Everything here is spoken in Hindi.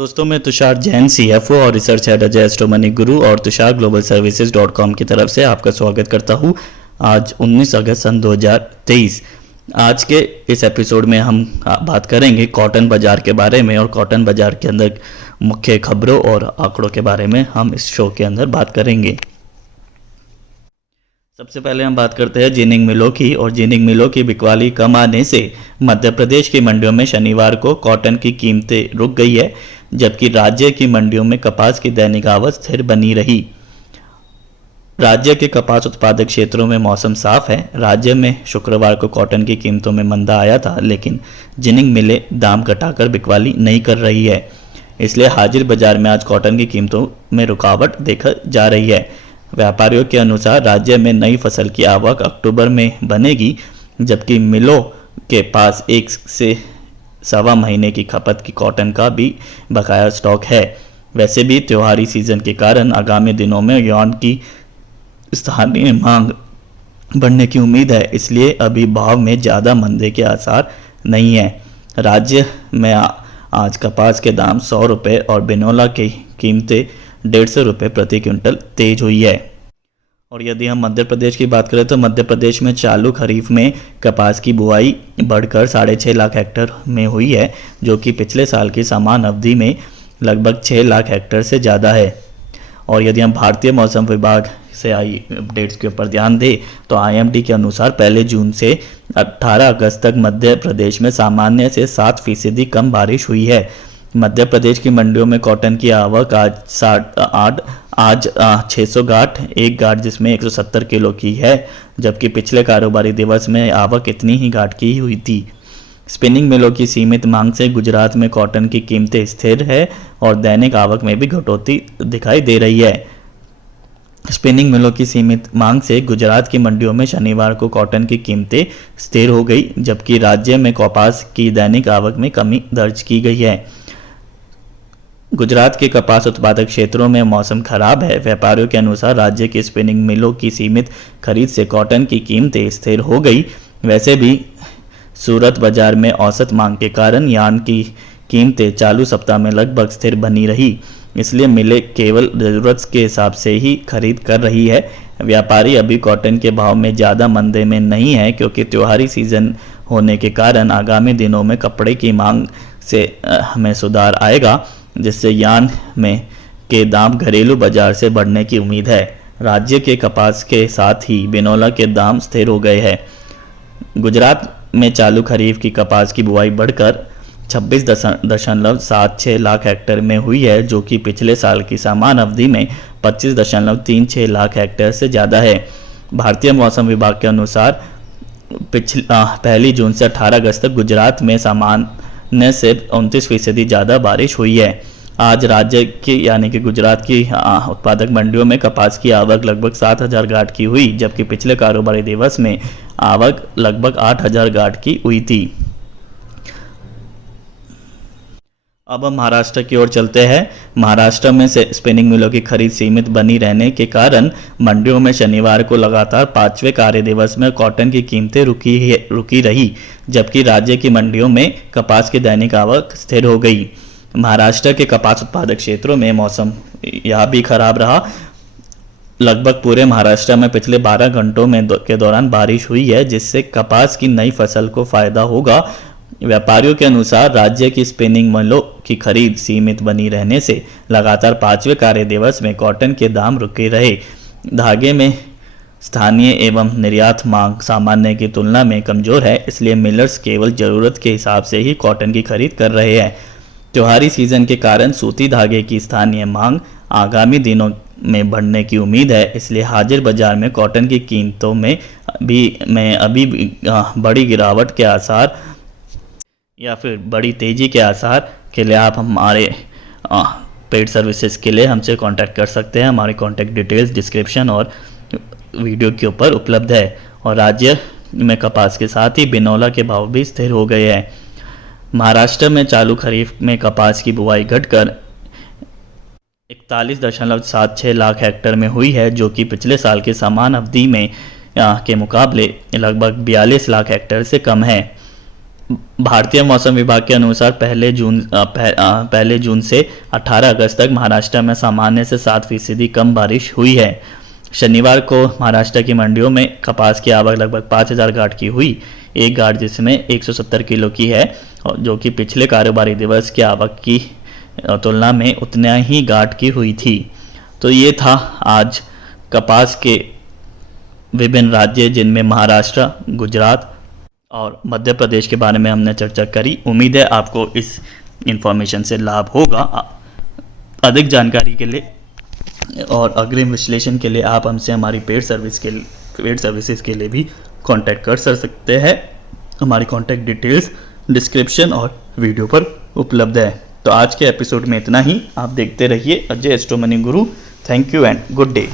दोस्तों, मैं तुषार जैन CFO और research head Ajay astro money गुरु और तुषार ग्लोबल सर्विसेज.com की तरफ से आपका स्वागत करता हूं। आज 19 अगस्त सन 2023। आज के इस एपिसोड में हम बात करेंगे कॉटन बाज़ार के बारे में और कॉटन बाज़ार के अंदर मुख्य खबरों और आंकड़ों के बारे में हम इस शो के अंदर बात करेंगे। सबसे पहले हम बात करते हैं जिनिंग मिलों की। और जिनिंग मिलों की बिकवाली कम आने से मध्य प्रदेश की मंडियों में शनिवार को कॉटन की कीमतें रुक गई है, जबकि राज्य की मंडियों में कपास की दैनिक आवक स्थिर बनी रही। राज्य के कपास उत्पादक क्षेत्रों में मौसम साफ है। राज्य में शुक्रवार को कॉटन की कीमतों में मंदा आया था, लेकिन जिनिंग मिलें दाम घटाकर बिकवाली नहीं कर रही है। इसलिए हाजिर बाजार में आज कॉटन की कीमतों में रुकावट देखा जा रही है। व्यापारियों के अनुसार राज्य में नई फसल की आवक अक्टूबर में बनेगी, जबकि मिलों के पास 1 से सवा महीने की खपत की कॉटन का भी बकाया स्टॉक है। वैसे भी त्योहारी सीजन के कारण आगामी दिनों में यॉन की स्थानीय मांग बढ़ने की उम्मीद है, इसलिए अभी भाव में ज़्यादा मंदे के आसार नहीं है। राज्य में आज कपास के दाम 100 रुपये और बिनौला की कीमतें 150 रुपये प्रति क्विंटल तेज हुई है। और यदि हम मध्य प्रदेश की बात करें तो मध्य प्रदेश में चालू खरीफ में कपास की बुआई बढ़कर 6.5 लाख हेक्टेयर में हुई है, जो कि पिछले साल की समान अवधि में लगभग 6 लाख हेक्टेयर से ज़्यादा है। और यदि हम भारतीय मौसम विभाग से आई अपडेट्स के ऊपर ध्यान दें तो IMD के अनुसार 1 जून से 18 अगस्त तक मध्य प्रदेश में सामान्य से 7% कम बारिश हुई है। मध्य प्रदेश की मंडियों में कॉटन की आवक आज 600 गांठ, एक गांठ जिसमें 170 किलो की है, जबकि पिछले कारोबारी दिवस में आवक इतनी ही गांठ की हुई थी। स्पिनिंग मिलों की सीमित मांग से गुजरात में कॉटन की कीमतें स्थिर है और दैनिक आवक में भी कटौती दिखाई दे रही है। स्पिनिंग मिलों की सीमित मांग से गुजरात की मंडियों में शनिवार को कॉटन की कीमतें स्थिर हो गई, जबकि राज्य में कपास की दैनिक आवक में कमी दर्ज की गई है। गुजरात के कपास उत्पादक क्षेत्रों में मौसम खराब है। व्यापारियों के अनुसार राज्य की स्पिनिंग मिलों की सीमित खरीद से कॉटन की कीमतें स्थिर हो गई। वैसे भी सूरत बाजार में औसत मांग के कारण यार्न की कीमतें चालू सप्ताह में लगभग स्थिर बनी रही, इसलिए मिलें केवल ज़रूरत के हिसाब से ही खरीद कर रही है। व्यापारी अभी कॉटन के भाव में ज़्यादा मंदे में नहीं है, क्योंकि त्योहारी सीजन होने के कारण आगामी दिनों में कपड़े की मांग से हमें सुधार आएगा, जिससे यार्न में के दाम घरेलू बाजार से बढ़ने की उम्मीद है। राज्य के कपास के साथ ही बिनौला के दाम स्थिर हो गए हैं। गुजरात में चालू खरीफ की कपास की बुआई बढ़कर 26.76 लाख हेक्टेयर में हुई है, जो कि पिछले साल की समान अवधि में 25.36 लाख हेक्टेयर से ज़्यादा है। भारतीय मौसम विभाग के अनुसार 1 जून से 18 अगस्त तक गुजरात में सामान्य से 29% ज़्यादा बारिश हुई है। आज राज्य की यानी कि गुजरात की उत्पादक मंडियों में कपास की आवक लगभग 7,000 गांठ की हुई, जबकि पिछले कारोबारी दिवस में आवक लगभग 8,000 गांठ की हुई थी। अब हम महाराष्ट्र की ओर चलते हैं। महाराष्ट्र में से स्पिनिंग मिलों की खरीद सीमित बनी रहने के कारण मंडियों में शनिवार को लगातार 5वें कार्य दिवस में कॉटन की कीमतें रुकी रही, जबकि राज्य की मंडियों में कपास की दैनिक आवक स्थिर हो गई। महाराष्ट्र के कपास उत्पादक क्षेत्रों में मौसम यह भी खराब रहा। लगभग पूरे महाराष्ट्र में पिछले 12 घंटों के दौरान बारिश हुई है, जिससे कपास की नई फसल को फायदा होगा। व्यापारियों के अनुसार राज्य की स्पिनिंग मिलों की खरीद सीमित बनी रहने से लगातार 5वें कार्य दिवस में कॉटन के दाम रुके रहे। धागे में स्थानीय एवं निर्यात मांग सामान्य की तुलना में कमजोर है, इसलिए मिलर्स केवल जरूरत के हिसाब से ही कॉटन की खरीद कर रहे हैं। त्योहारी सीजन के कारण सूती धागे की स्थानीय मांग आगामी दिनों में बढ़ने की उम्मीद है, इसलिए हाजिर बाजार में कॉटन की कीमतों में अभी भी बड़ी गिरावट के आसार या फिर बड़ी तेज़ी के आसार के लिए आप हमारे पेड सर्विसेज के लिए हमसे कांटेक्ट कर सकते हैं। हमारी कांटेक्ट डिटेल्स डिस्क्रिप्शन और वीडियो के ऊपर उपलब्ध है। और राज्य में कपास के साथ ही बिनौला के भाव भी स्थिर हो गए हैं। महाराष्ट्र में चालू खरीफ में कपास की बुआई घटकर 41.76 लाख हेक्टेयर में हुई है, जो कि पिछले साल के समान अवधि में के मुकाबले लगभग 42 लाख हेक्टेयर से कम है। भारतीय मौसम विभाग के अनुसार पहले जून से 18 अगस्त तक महाराष्ट्र में सामान्य से 7% कम बारिश हुई है। शनिवार को महाराष्ट्र की मंडियों में कपास की आवक लगभग 5000 गांठ की हुई। एक गांठ जिसमें 170 किलो की है, और जो कि पिछले कारोबारी दिवस की आवक की तुलना में उतना ही गांठ की हुई थी। तो ये था आज कपास के विभिन्न राज्य जिनमें महाराष्ट्र, गुजरात और मध्य प्रदेश के बारे में हमने चर्चा करी। उम्मीद है आपको इस इंफॉर्मेशन से लाभ होगा। अधिक जानकारी के लिए और अग्रिम विश्लेषण के लिए आप हमसे हमारी पेड सर्विसेज के लिए भी कांटेक्ट कर सकते हैं। हमारी कांटेक्ट डिटेल्स डिस्क्रिप्शन और वीडियो पर उपलब्ध है। तो आज के एपिसोड में इतना ही। आप देखते रहिए Ajay astro money Guru. Thank you and good day.